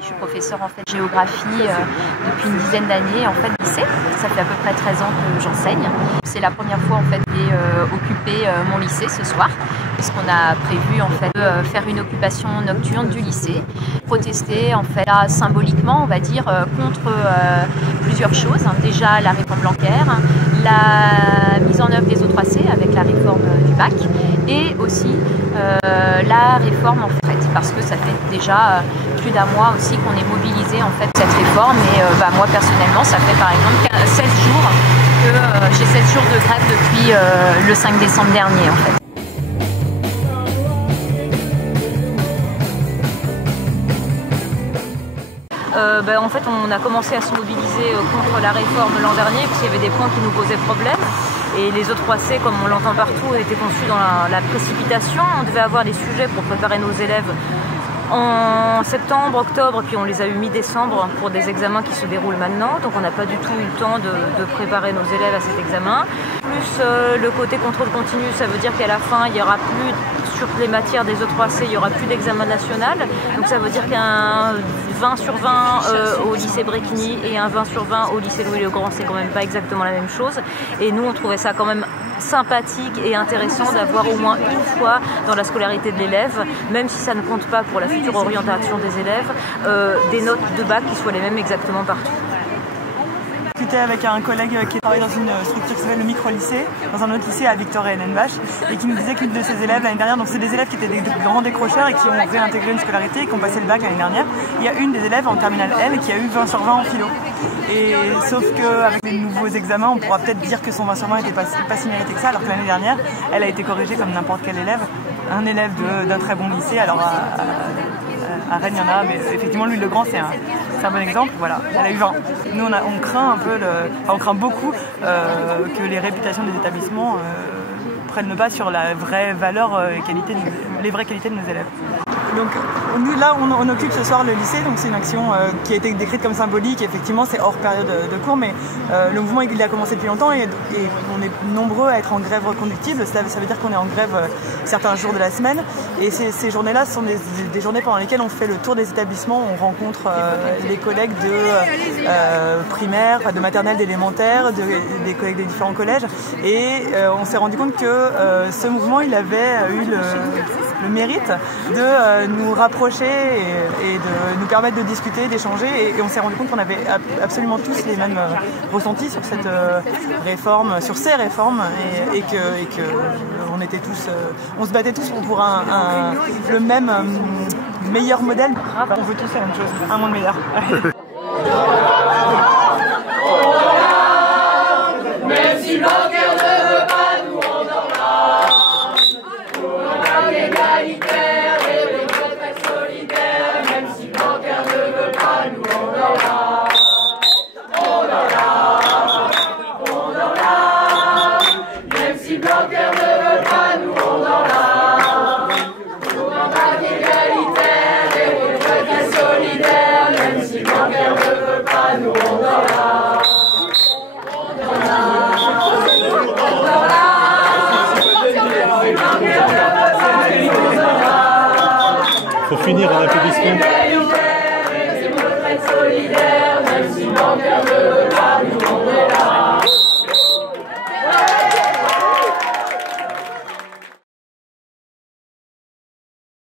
Je suis professeure en fait géographie depuis une dizaine d'années en fait lycée. Ça fait à peu près 13 ans que j'enseigne. C'est la première fois en fait d'occuper mon lycée ce soir, puisqu'on a prévu en fait de faire une occupation nocturne du lycée, protester en fait là, symboliquement on va dire contre plusieurs choses. Déjà la réforme Blanquer, la mise en œuvre des O3C avec la réforme du bac et aussi la réforme en fait parce que ça fait déjà plus d'un mois aussi qu'on est mobilisé en fait cette réforme et moi personnellement ça fait par exemple 16 jours que j'ai 16 jours de grève depuis le 5 décembre dernier en fait. En fait, on a commencé à se mobiliser contre la réforme l'an dernier puisqu'il y avait des points qui nous posaient problème. Et les O3C, comme on l'entend partout, étaient conçus dans la précipitation. On devait avoir des sujets pour préparer nos élèves en septembre, octobre, puis on les a eu mi-décembre pour des examens qui se déroulent maintenant. Donc on n'a pas du tout eu le temps de préparer nos élèves à cet examen. Plus le côté contrôle continu, ça veut dire qu'à la fin, il n'y aura plus, sur les matières des O3C, il n'y aura plus d'examen national. Donc ça veut dire qu'un 20 sur 20 au lycée Bréquigny et un 20 sur 20 au lycée Louis-le-Grand, c'est quand même pas exactement la même chose. Et nous, on trouvait ça quand même sympathique et intéressant d'avoir au moins une fois dans la scolarité de l'élève, même si ça ne compte pas pour la future orientation des élèves, des notes de bac qui soient les mêmes exactement partout. J'étais avec un collègue qui travaille dans une structure qui s'appelle le micro-lycée, dans un autre lycée à Victor-et-Hélène-Vache, et qui nous disait qu'une de ses élèves l'année dernière, donc c'est des élèves qui étaient des grands décrocheurs et qui ont réintégré une scolarité et qui ont passé le bac l'année dernière. Il y a une des élèves en terminale L qui a eu 20 sur 20 en philo. Et sauf qu'avec les nouveaux examens, on pourra peut-être dire que son 20 sur 20 n'était pas si mérité que ça, alors que l'année dernière, elle a été corrigée comme n'importe quel élève. Un élève d'un très bon lycée, alors à Rennes il y en a, mais effectivement Louis-le-Grand c'est un bon exemple, voilà, elle a eu 20. Nous on craint un peu, on craint beaucoup que les réputations des établissements prennent le pas sur la vraie valeur et les vraies qualités de nos élèves. Donc nous là on occupe ce soir le lycée, donc c'est une action qui a été décrite comme symbolique, effectivement c'est hors période de cours, mais le mouvement il a commencé depuis longtemps et on est nombreux à être en grève reconductible, ça veut dire qu'on est en grève certains jours de la semaine et ces journées-là sont des journées pendant lesquelles on fait le tour des établissements, on rencontre les collègues de primaire, de maternelle, d'élémentaire, des collègues des différents collèges et on s'est rendu compte que ce mouvement il avait eu le mérite de nous rapprocher et de nous permettre de discuter, d'échanger et on s'est rendu compte qu'on avait absolument tous les mêmes ressentis sur cette réforme, sur ces réformes et que on était tous, on se battait tous pour le même meilleur modèle. On veut tous la même chose, un monde meilleur. Même si Blanquer ne veut pas, nous on en a. On a l'égalitaire et les retraites solidaires. Même si Blanquer ne veut pas, nous on en a. On en a. On en a. Même si Blanquer ne veut pas, nous on en a. On a l'égalitaire et les retraites solidaires. Même si Blanquer ne veut pas, nous on en a. Pour finir un applaudissement.